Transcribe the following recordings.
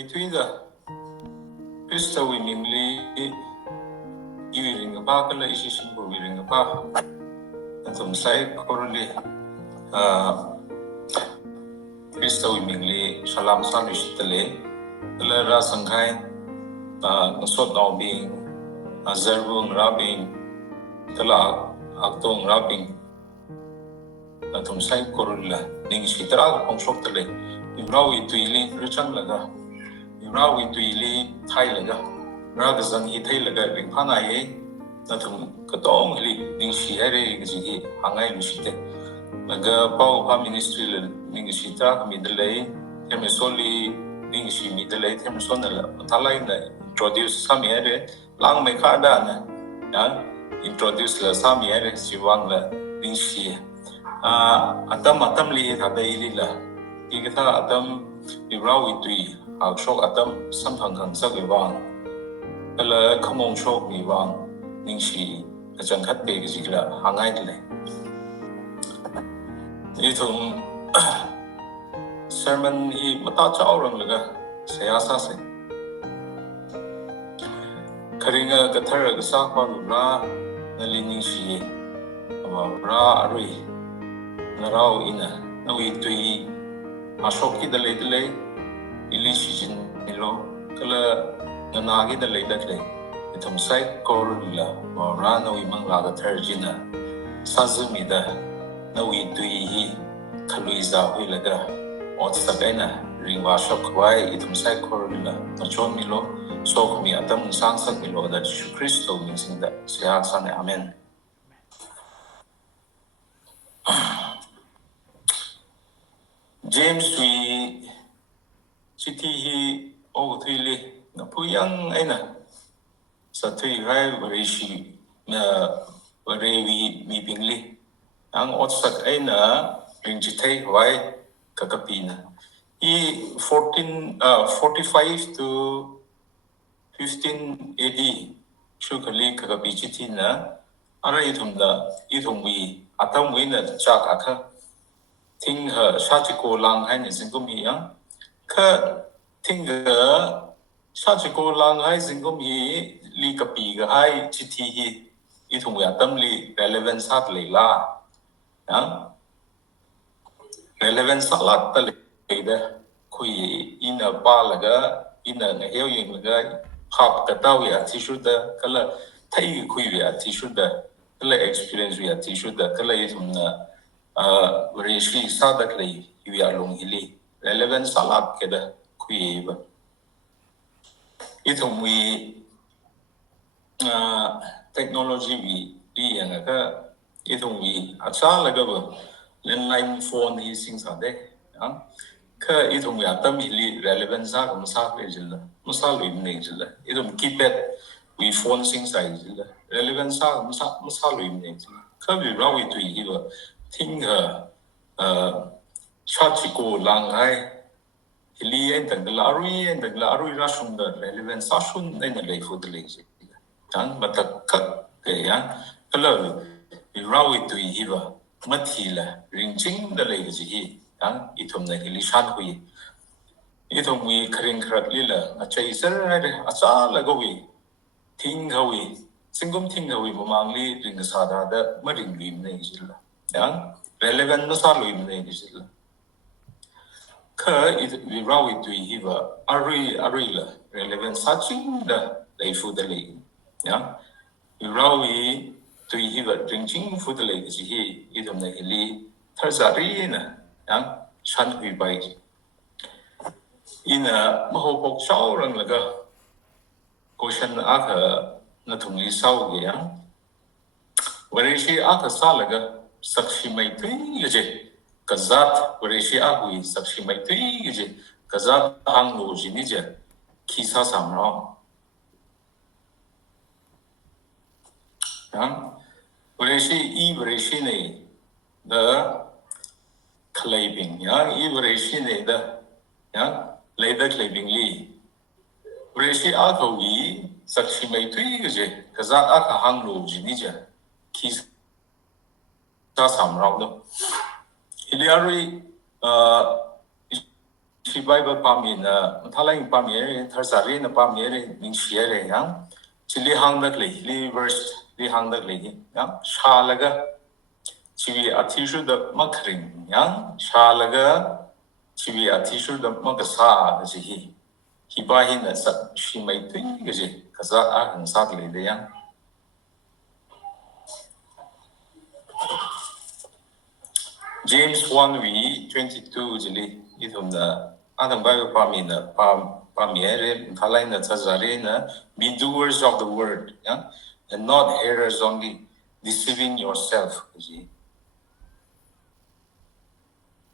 mai thui da Krista wi mingli iwiring pa kala isi simbo wiring pa antum sai korli Krista wi mingli salam salush tale la ra sanghai ngasot daw bing azarbung rabing tala aktong rabing antum sai korla ning sitra pongshok tale rawi tuili richang laga rawi tuili thai laga raga zang hi thai laga ring phana ye nathum katong hili ning shi hare gi hangai lu shite laga pau pa ministry le ning shita mi delay temesoli ning shi mi delay temesonala thalai na introduce sami hare lang me kha da na introduce la sami hare siwang la ning shi atam li thabai li la igata atam irawi tui shok atam samthang khang sak iwang ala khamong shok iwang ningshi achang khat pe gila hangai dile ithum sermon hi mata chawrang laga sayasa se kharinga kathar ga sa pa ra nali ningshi ra arui narau ina nawi tui Ashoki dalay ilishijin nilo kala nanagi dalay itum sai korula marana wi manglaga terjina sazumida nawi tuihi kaluiza huilaga otsagaina ringwa shokwai itum sai korula nachon nilo sokmi atam sangsak nilo da Kristo minsinda siya sane amen. James wi city hi thili na puyang aina sa thui gai varishi na varewi mi pingli ang otsak aina ringjitai wai kakapina I 45 to 15 AD shukali kakapi city na ara ithumwi atamwi na chakaka ting ha shachiko lang hai ni singum hi kha ting ga shachiko lang hai singum hi li kapi ga hai chithi hi ithung ya tam li relevance hat le la relevance salat ta le da khui ina pa laga ina nga heu yeng laga khap ka taw ya tishu da kala thai khui ya tishu da kala experience ya tishu da kala ithum na varishi sadak lay yuya long hili relevant salat keda kuiba ithumwi technology wi di yang ka ithumwi acha lagaba landline phone hi sing sa de ka ithumwi atam hili relevant sa kam sa le jilla musal wi ne jilla ithum keypad wi phone sing sa jilla relevant sa musal wi ne jilla ka wi rawi tu hi ba ting chachiko langai hili en daglarui rashunda relevant sashun en lay food lezi tan matak ke ya kala rawi tu hiwa mathila ringching da lay ji tan itum na hili shan hui itum wi kharing kharat lila achai sar acha lagawi ting hawi singum ting hawi bumangli ring sada da maring lim nei jilla yan relevant na sa loim nei jilla ka we rawi tu hiwa ari la relevant searching da lay fu da lay ya we rawi tu hiwa drinking fu da lay ji hi idom na hili tharzari na ya shan hui bai ina mahopok chaurang laga question aka na thumli sau ge ya varishi aka salaga sakshi maitri je kazat varishi agui sakshi maitri je kazat hanglo jinija kisa samra varishi ne the claiming varishi ne the later claiming li varishi agui sakshi maitri je kazat aka hanglo jinija kisa samra do Hillary shi Bible pamina thalai pamire tharsari na pamire ning share yang chili hang dak le li verse li hang dak le yang shalaga chibi athishu da makring yang shalaga chibi athishu da makasa ji hi ba hin na sa shi mai tui ge ji kaza a han sa le de yang James 1:22 jili itum da adam Bible pamina pamire thalai na tharsari na be doers of the word yeah and not hearers only deceiving yourself ji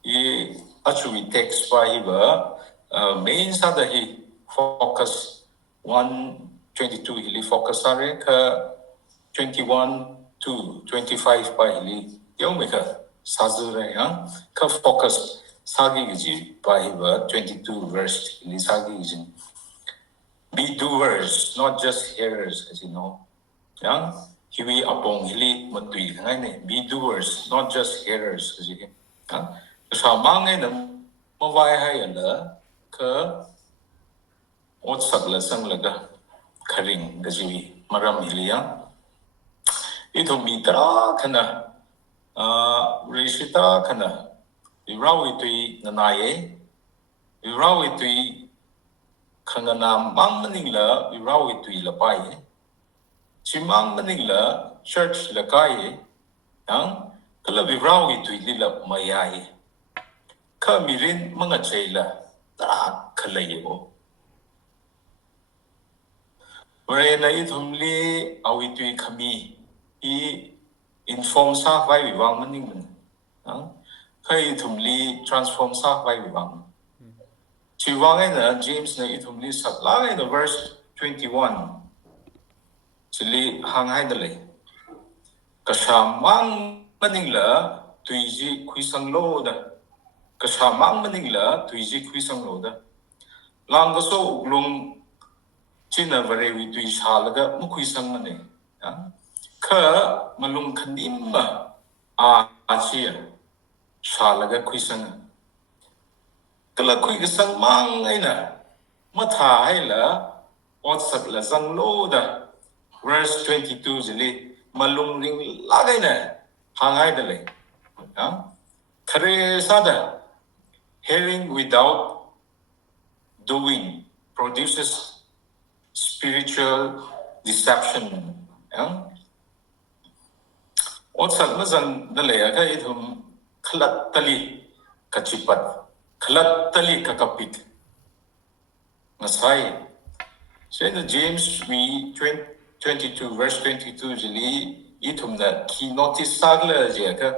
ये actually text by main sada hi focus 122 hili focus are ka 21 to 25 by hili yung meka sazure yang ka focus sagi ji by 22 verse hili sagi ji be doers not just hearers as you know yang hiwi apong hili matui ngai ne be doers not just hearers as you sa mange na mawai hai la ka ot sagla sang laga kharing gaji maram hilia ito mitra khana rishita khana irawi tui nanaye irawi tui khana nam mang maning la irawi tui la pai chimang maning la church la kai yang kala irawi tui lila mayai ka mirin mga chayla tara kalayo. Where na ithumli awitui kami inform sa vai viwang maning man. Kay ithumli transform sa vai viwang. Chiwangay na James na ithumli saklangay na verse 21. Chili hangay dalay. Kasamang maningla tuiji kuisang lo da. Kasamang maningla tuiji kuisang lo da. Langgaso uglong china varewi tui salaga mukuisang mani. Ka malung kanimba asia salaga kuisang. Kala kui kisang mang ay na matha ay la otsak la sang lo da. Verse 22 zili malung ring lagay na hangay dalay. Kare sada hearing without doing produces spiritual deception. Otsak mazang dalaya ka ithum khalat tali kachipat, khalat tali kakapit. Ngasay. So in James 22 verse 22 jili ithum na ki notice sagla jaya ka.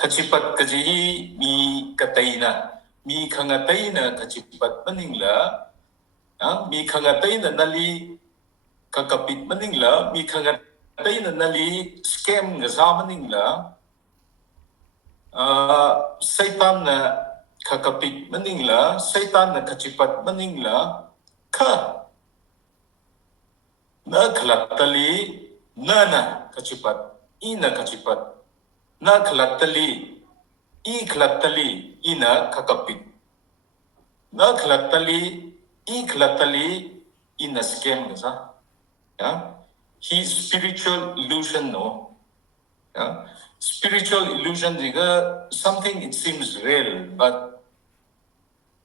Kachipat kajihi mi katayna mi kangatayna kachipat maningla mi kangatayna nali kakapit maningla mi kangatayna nali scam ngasa maningla Satan na kakapit maningla Satan na kachipat maningla ka na kalatali na kachipat ina kachipat na kalatali ina kakapit na kalatali ina scam sa he spiritual illusion no spiritual illusion diga something it seems real but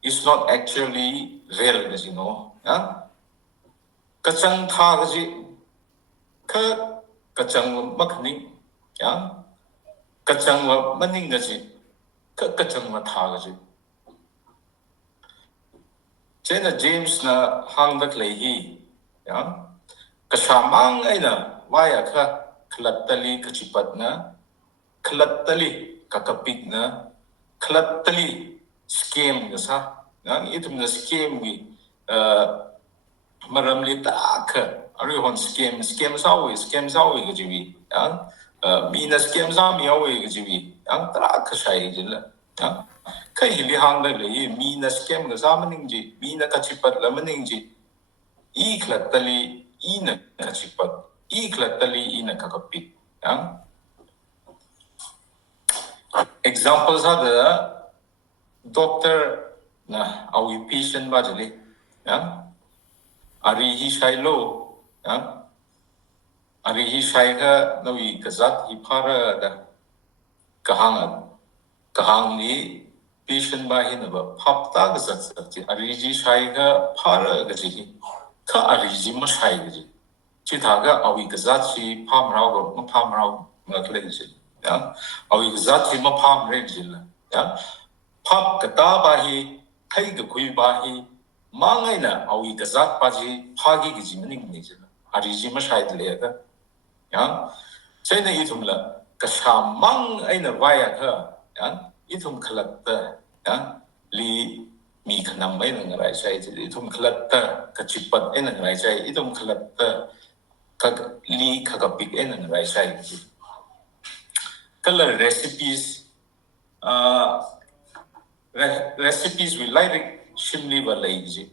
it's not actually real as you know kachang tha gaji kachang makni kachang maning gaji kachang matha gaji chena James na hangdak lehi kasamang ay na waya ka klatali kachipat na klatali kakapit na klatali scam na sa itum na scam wi maramli ta ka arihon scam sawi gaji wi mina scam sa mi awe gaji ang tra ka sai jilla kai hili hangda le mina scam ga sa maning ji mina kachipat la maning ji iklatali ina kachipat iklatali ina kakapit examples are the doctor na awi patient ba jali ya ari hi shailo ya ari hi shaiga nawi kazat hi phara da kahang ni patient ba hi na ba phapta ga zat ji ari ji shaiga phara ga ji ka ari ji ma shai ga ji chi tha ga awi kazat si pham rao ga ma pham rao ma kle ji ya awi kazat hi ma pham re ji la ya phap ka ta ba hi thai ga kui ba hi ma ngai na awi ka zat pa ji pha gi ji mning ni ji ari ji ma shai de ga ya sai na i thum la ka sha mang ai na va ya ka ya i thum khalat ta ya li mi khanam mai na ngai sai ji i thum khalat ta ka chipat ai na ngai sai i thum khalat ta ka li ka ka pik ai na ngai sai ji color recipes recipes we like shimli ba lai ji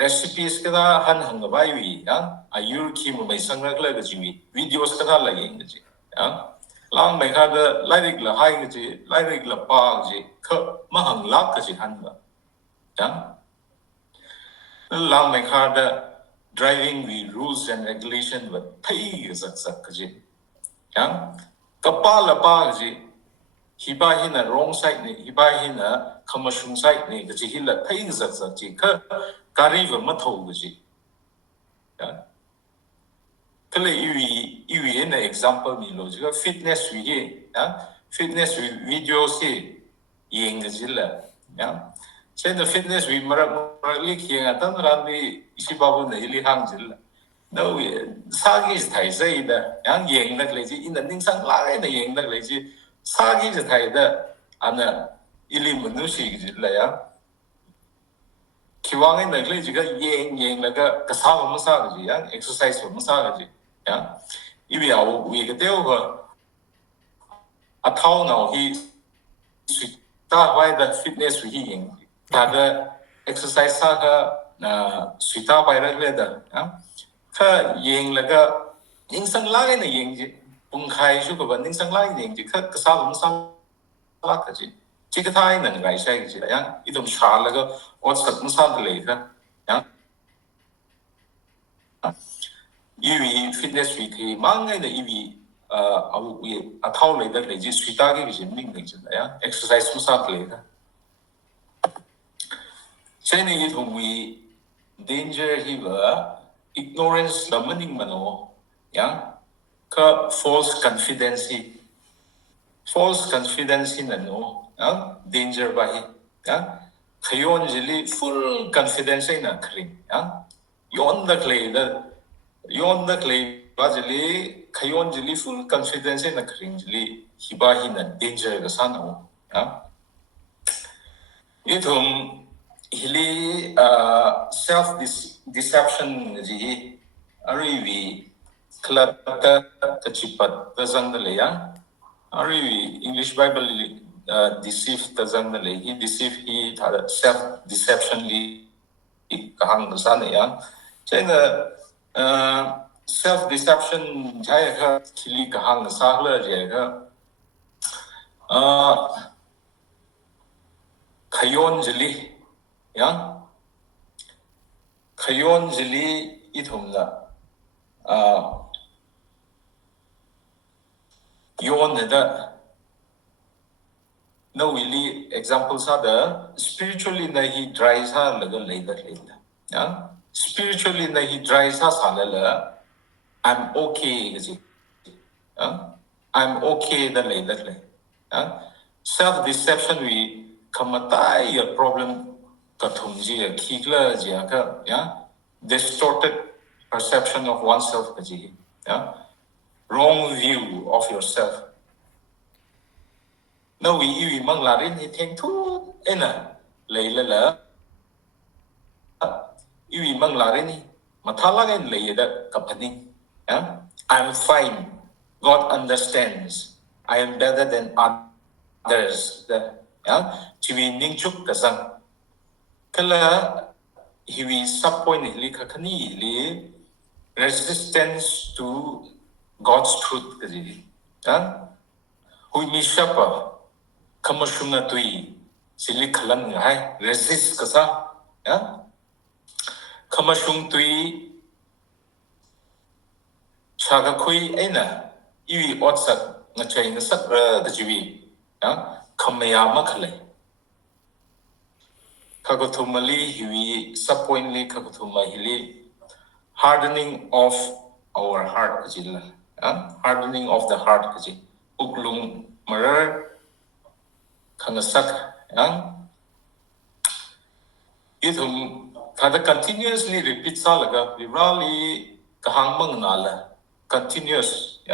recipes kada han hang ba wi ya ayur ki mo mai sang rak la ga ji videos kada la yin ji ya lang mai ka da like la hai ga ji like la pa ji kha ma hang la ka ji han ba ya lang mai ka da driving we rules and regulation ba thai sak sak ka ji ya ka pa la pa ji hiba hi na wrong side ni hiba hi na commercial side ni ga ji hi la thai zak zak ji ka kari va ma thau ga ji ya kale iwi na example ni lo ji fitness wi hi ya fitness video si yeng ga ji la ya chen the fitness wi mara li ki nga tan ran ni isi babu na li hang ji la no sa gi thai sai da yang yeng na le ji in the ning sang la na yeng na le ji 사기 자타이다 아나 일리 문누시기질라야 기왕에 내가 지가 예행나가 그 사업 무사가지야 엑서사이즈 무사가지 야 이비아오 위가 되어가 아타오나 히 스위타 바이다 피트니스 위행 다가 엑서사이즈 사가 나 스위타 바이라글레다 야카 예행나가 인상 라게나 예행지 khai số của vấn đề sang lại thì các cái sao cũng sang lại cái gì chỉ cái thay là ngày sai cái gì đấy á ít đồng xả là cái ở sạch cũng sao được lấy cái á vì fitness week thì mang ngay là vì thao lấy được lấy gì suy ta cái gì mình lấy gì đấy á exercise cũng sao được lấy cái cho nên ít đồng vì danger hi và ignorance là mình mà nó á ka false confidence na no danger ba hi khayon jili full confidence na khring yon da clay ba jili khayon jili full confidence na khring jili hiba hi na danger ga san no ithum hili self deception ji ariwi klata kachipat tazang da leya ari English Bible deceive tazang da le he deceive he thada self deception li kahang sa ne ya chena self deception jaya ka khili kahang sa hla je ka khayon jili ya khayon jili ithumla yon da no really examples are the spiritually na he dries ha laga leida ya spiritually na he dries ha salala I'm okay is it I'm okay da leida ya self deception we kamatai your problem ka thumji khigla ja ka ya distorted perception of oneself ka ji ya wrong view of yourself. No, we mang la rin hi theng thu ena lei la la. We mang la rin hi mathala gen lei da kapani. I'm fine. God understands. I am better than others. Chiwi ning chuk ka sang. Kala hiwi subpoint li kakani li resistance to God's truth kasi hui mi siapa kamasuna tui sili khalan hai resist kasa ya khamashung tui chaga khui aina iwi otsak ngachai ngasak da jiwi ya khamaya ma khale khagothumali hiwi subpointly khagothuma hili hardening of our heart kajila hardening of the heart kaji uklung marar khangasak idhum kada continuously repeat salaga vibrali kahang mangnala continuous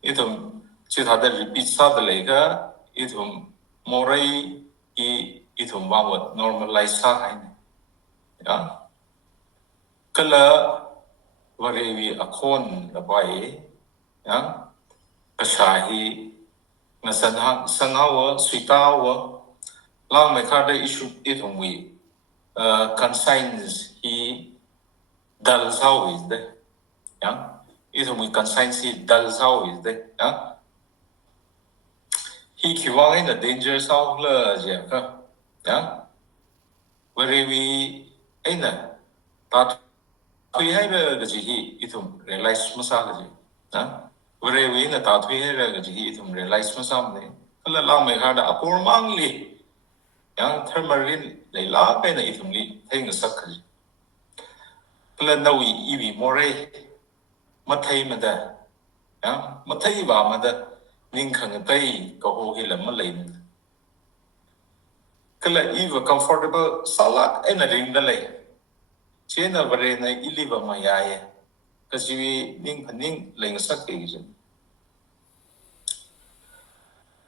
idhum chithada repeat sadalega idhum morai idhum wawat normalize sa hain kala warewi akhon labai kasahi nasanha sangawa switawa lang mai khada issue idhum wi consigns he dal sao is the idhum wi consigns he dal sao is the he kiwang in the danger sao la ja ka warewi aina ta thui hai ra ji hi idhum realize masa ga ji warewi na ta thui hai ra ji hi idhum realize masa ne kala lang mai khada apor mangli thermarin leila kaina idhumli thainga sakhaji kala nawi iwi more mathai mada mathai ba mada ningkhang tai ko ho hilam lein kala iwa comfortable salak ena ring da lei chena bare na iliba mayaye kajiwi ning phaning leng sakke ji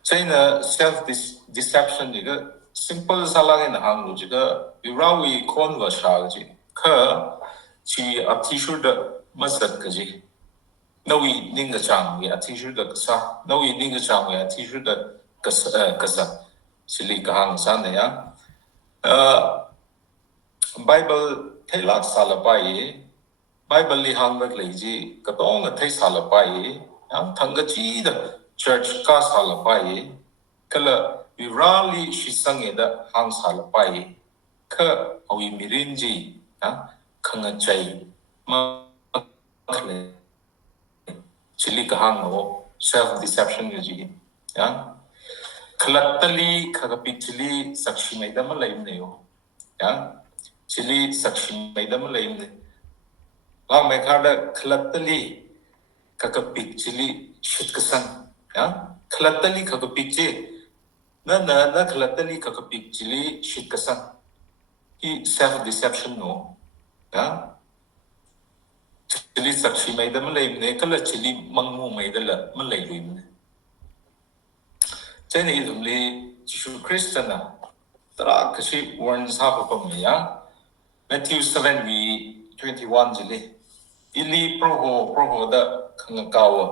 chena self deception diga simple salak in hanglu jiga irawi konwa shagji ka chi atishu da masat kaji nawi ninga chang wi atishu da sa nawi ninga chang wi atishu da kasa sili kahang san ya bible thailak salapai bible li hangbak leji katong thai salapai thanga chi da church ka salapai kala virali shisang da hang salapai ka awi mirinji khanga chai ma chili kahang no self deception ji khalatali khagapi chili sakshi maidam laim ne yo chili sakshi maidam laim ne la me khada khalatali khagapi chili shitkasan khalatali khagapi che na khalatali khagapi chili shitkasan hi self deception no chili sakshi maidam laim ne kala chili mangmu maidala malai luim ne chene idumli Jishu Christana tara kashi warn sapa pamya Matthew 7:21 jili ili proho da khangakawa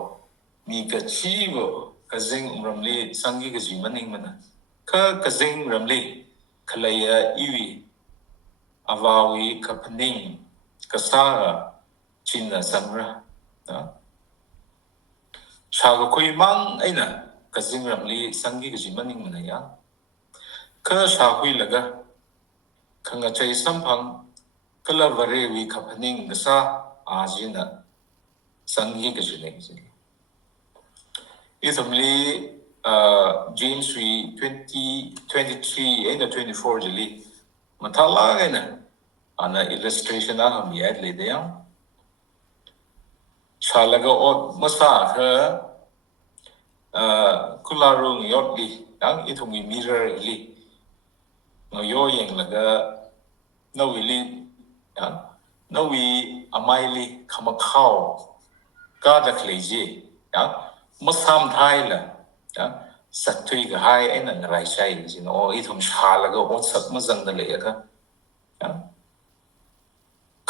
mi ka chiwo kazing ramli sangi gaji maning mana ka kazing ramli khalaya iwi awawi kapaning kasara china samra shaga koi mang aina kazing ramli sangi gaji maning mana ya ka shahui laga khanga chai samphang kala vare wi khapaning gasa ajina sangi gaji ne isomli James 20:23 and 24 jili mathala gaina ana illustration aham yad le de yang chalaga ot masa ha kularung yotli yang itumi mirror li no yo yeng laga no wili no wi amaili khamakhaw ka da khleje masam thaila satui ga hai ena ngai sai jin o itum shalaga ot sak mazang da le ka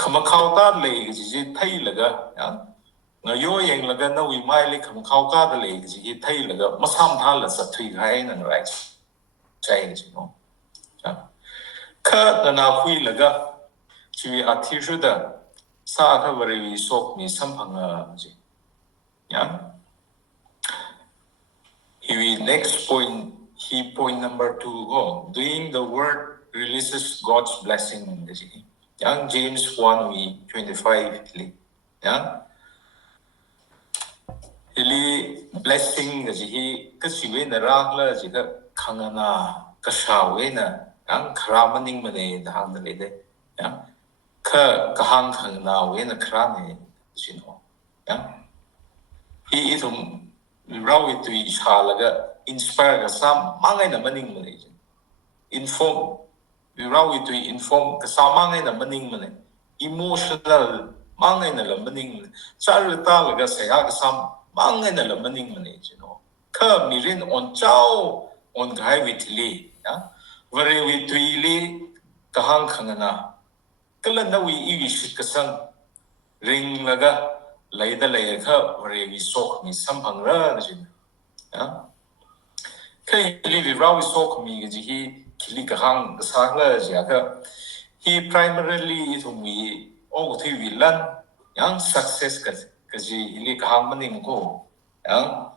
khamakhaw ta le ji thai laga nga yo yeng laga na wi mai le khamakhaw ka da le ji thai laga masam thala satui ga hai ena ngai sai jin o ka na hui laga chi athishu da sa ka vari sok mi samphanga ji hiwi next point he point number 2 go doing the word releases God's blessing yang James 1:25 yang Hili blessing ga jihi ka siwe na rakla jiga khangana ka shawe na yang kramaning mane da hang da lede yang ka hang khangna we na krane jino yang hi itum rawi tu ishalaga inspire ga sam mangai na maning mane inform rawi tu inform ka sam mangai na maning mane emotional mangai na maning char ta laga saya ga sam mangai na maning mane ka mirin on chao on gai witli ya vare witli ka hang khangana kala na wi I shit ka sang ring laga laida lay ka vare wi sok mi sam phang ra jin ya kai li rawi sok mi ji hi kili ka hang ka sa la ja ka he primarily is we o thi wi lan yang success ka ji li ka hang maning ko yang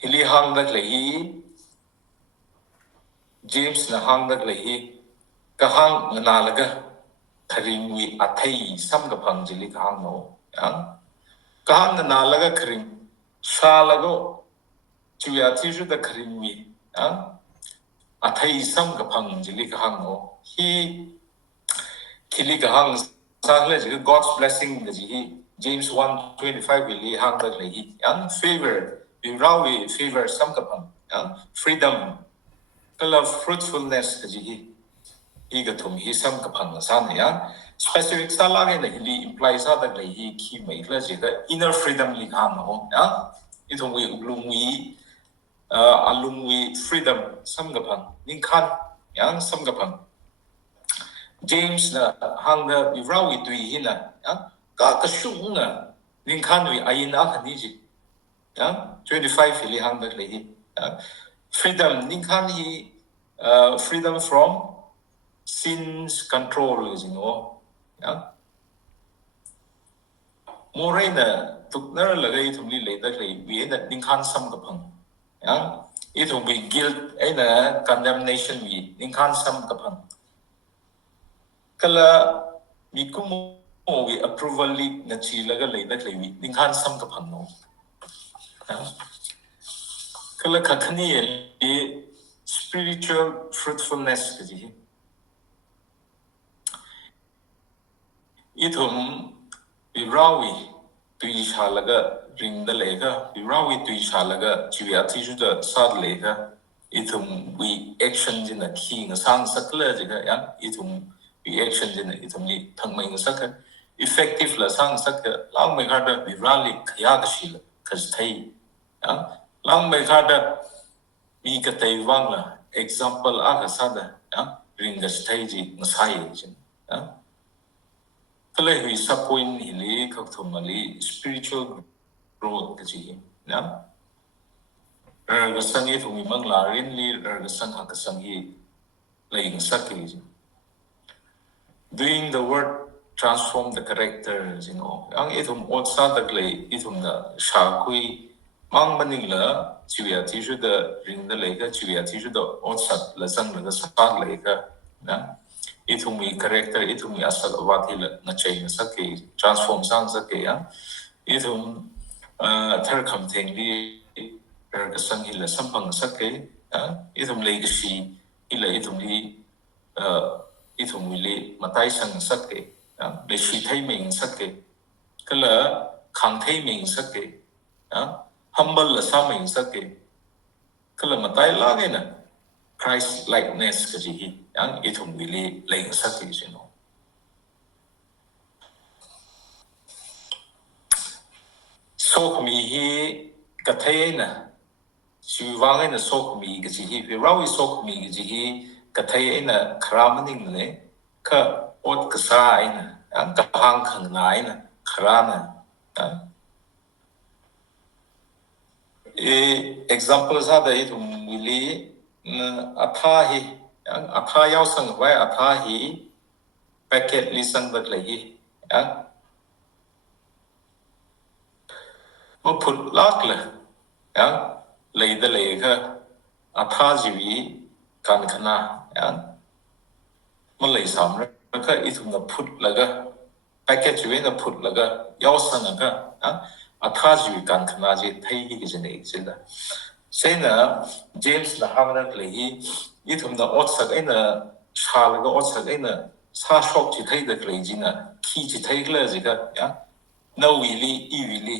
Hili hang dak lehi James na hang dak lehi ka hang na laga kharing wi athai sam ga phang jili ka hang no yang ka hang na laga kharing sha lago chuya thi ju da kharing wi yang athai sam ga phang jili ka hang no hi kili ka hang sa le ji God's blessing ga ji James 1:25 li hang dak lehi yang favor Rawi favor some kapang, freedom, kala fruitfulness kaji hi gatum hi some kapang sana ya specific salage na hili implies that like hi ki mai la jiga inner freedom li kham ho ya itum wi ulungwi alungwi freedom some kapang ning khan yang some kapang James na hang da Rawi tu hi na ya ka shung na ning khan wi ayina khani ji 25 ili hang dak lehi freedom ning khan hi freedom from sins control moreina tuknar lagai thumli le dak lei bi na ning khan sam ka phang it will be guilt aina condemnation wi ning khan sam ka phang kala mi kum wi approval li na chi laga le dak lei wi ning khan sam ka phang no kala kathani spiritual fruitfulness kaji ithum Rawi tui shalaga ring da lega Rawi tui shalaga chiwiati ju da sad lega ithum we action jina ki nga sang sakla jiga ya ithum we action jina ithum li thangmai nga sakka effective la sang sakka lang mai khada rally khaya ka shila khas thai lang mai khada mi ka tai wang la example aga sada ring da thai ji ngasai jin kala hui sapoin hili kakthumali spiritual growth kaji ga sangi thumi mangla rin li ga sang ha ka sangi lai sakki doing the word transform the character ang ithum otsa tak lei ithum da sha kui mang maning la chiya ti ju da ring da lei ga chiya ti ju da otsa la sang la sa lei ga na ithumi character ithumi asal awati la na chei sakki transform sang sakki ya ithum thar kham theng li ga sang hi la sampang sakki ithum lei ga shi ila ithum li ithum li matai sang sakki le shi thai ming sakki kala khang thai ming sakki humble la sa ming sakki kala matai la ge na Christ likeness kaji hi yang ithum li lai sakki sino sok mi hi kathai na siwang na sok mi kaji hi rawi sok mi kaji hi kathai na kramaning ne ka ot kasa ina ang kahang khang na ina kharana example sa da ithum li atha hi atha yaw sang vai atha hi packet li sang dak lai hi mo phut lak la lei da lei kha อาธาจีวีการขนามันเลยสามแล้วก็อีทุมนับพุทธแล้วก็แพ็กเกจวีนับพุทธแล้วก็ยาวสังก็อาธาจีวีการขนาจีไทยที่จะเนี่ยสิละเช่นเจมส์นะฮะมันเลยอีทุมนับอดสักไอ้น่ะชาแล้วก็อดสักไอ้น่ะซาช็อกจิตไทยเด็กเลยจีน่ะขี้จิตไทยเลยจีก็no willy e willy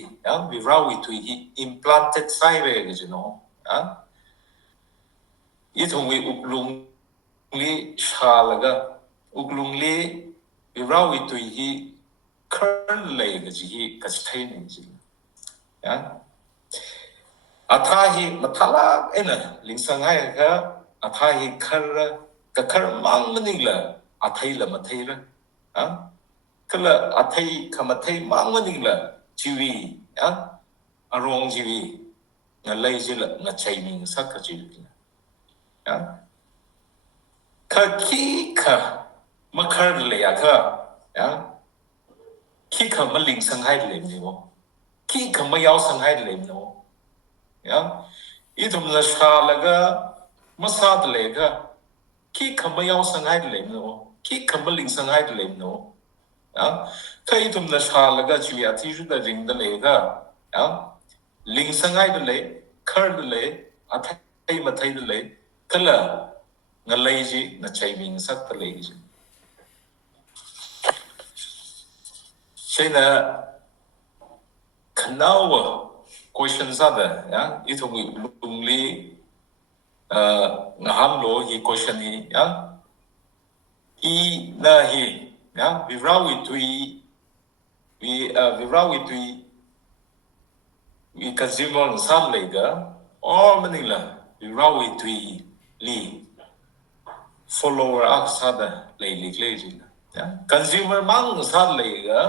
we raw it to he implanted cyber you know อีทุงวิอุกลุงลีชาลก็อุกลุงลีวิราวิตุยฮีคร์นเลยก็จีฮีกัจเทนิจิอาทาฮีมาทลากเอ็นะลิงสังไงก็อาทาฮีคร์ก็คร์มังมันนี่ละอาทัยละมาทัยละก็ละอาทัยขมาทัยมังมันนี่ละจีวีอารมณ์จีวีงั้นเลยจีละงั้นใจมิงสักก็จีวีข้าขี้ข้ามาคร์เลยข้าขี้ข้ามาลิงสังให้เลยนี่วะขี้ข้ามายาวสังให้เลยนี่วะอีทุมนัชชาแล้วก็มาซาดเลยก็ขี้ข้ามายาวสังให้เลยนี่วะขี้ข้ามาลิงสังให้เลยนี่วะข้าอีทุมนัชชาแล้วก็ชีวิตที่สุดริงเลยก็ลิงสังให้เลยคร์เลยอาทัยมาทัยเลยก็ละงั้นเลยจีงั้นใจมิงสักตะเลยจีใช่นะขณะว่า question ซะเด้อีทุกลุงลีงั้นฮัมโลฮี question ฮีอีน่าฮีวิราวิตุยวิราวิตุยวิ consumer สัตว์เลยก็อ๋อมันนี่ละวิราวิตุยลี follower อักษรเลยลิกเลยจีนะconsumer มั่งสัตว์เลยก็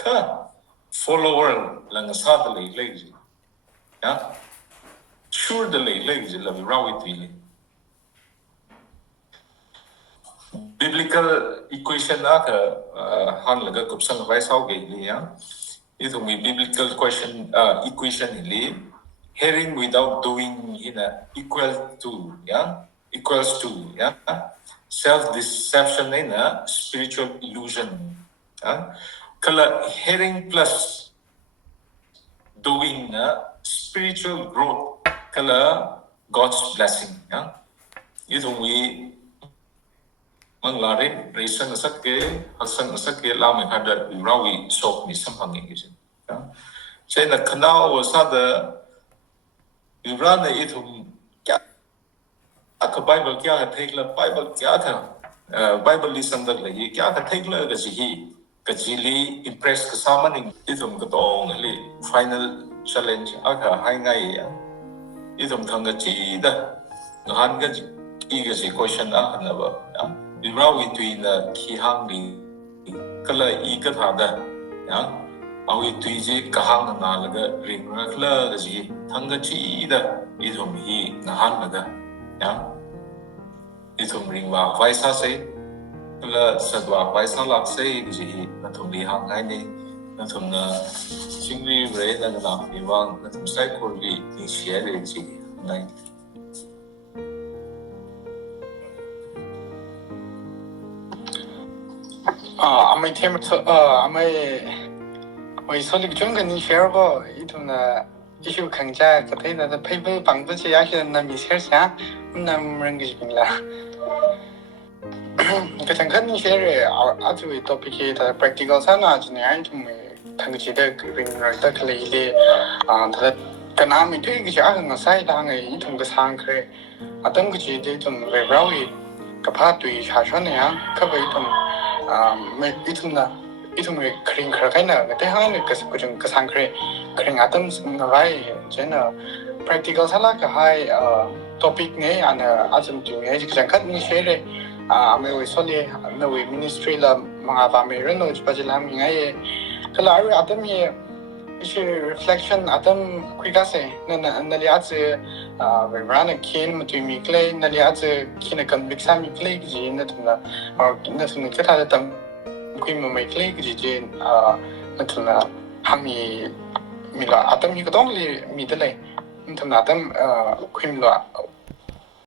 ค่ะ follower ลังสัตว์เลยจีsure เลยจีละวิราวิตุยลี biblical equation นะก็ฮันแล้วก็กุบสังไว้สาวเกลี่ยอีตรงมี biblical question equation นี่ hearing without doing equal to equals to self deception spiritual illusion kalau hearing plus doing spiritual growth kalau God's blessing itu menglarin reason sakke hasan sakke lama ada rawi sok ni sampang ni saya nak kenal wasada ibrana itu cái Bible kia là thấy là Bible kia thà Bible đi sang được là gì kia là thấy là cái gì li impress cái sao mà mình đi thùng cái to li final challenge cả 2 ngày đi thùng thằng cái gì đó hắn cái gì question hẳn là vậy đi ra vì tùy là khi hàng đi cái là cái thà đó vì tùy gì cái hàng nào là cái ring là cái gì thằng cái gì đó đi thùng là hắn là cái itu meringwa paisa se la sadwa paisa lak se ji na thum li hang ai ni na thum na singri re na na piwang na thum sai ko li ni share le ji nai amai them amai solik chung kan ni share bo itu na issue khang cha ka thai na paper bang bu che ya shen na mi share sha nam rang gi ping la cái thằng khách như thế rồi ở chỗ topic kia là practical sao nào chứ này chúng mình thằng chỉ để cái việc rồi ta cái gì thật cái nào mình thấy cái gì nó sai đang ngày chúng cái sang cái tâm cái gì để chúng về bảo vệ cái phát tùy sản xuất này các vậy chúng mình chúng là chúng mình khring cái nào cái hai này cái sang cái tâm nó vậy cho nên practical sao là cái hai topic này anh chúng tôi nghe cái thằng khách như thế rồi may usually nawi ministry la mga family no pajalam ngai kalari atam ye issue reflection atam kwikase na naliat we run a kin to mi clay naliat kin kan biksa mi clay ji na tuna na sun ka ta tam kwi mo mai clay ji na tuna hami mi la atam mi ko dong li mi de le tuna atam kwi mi la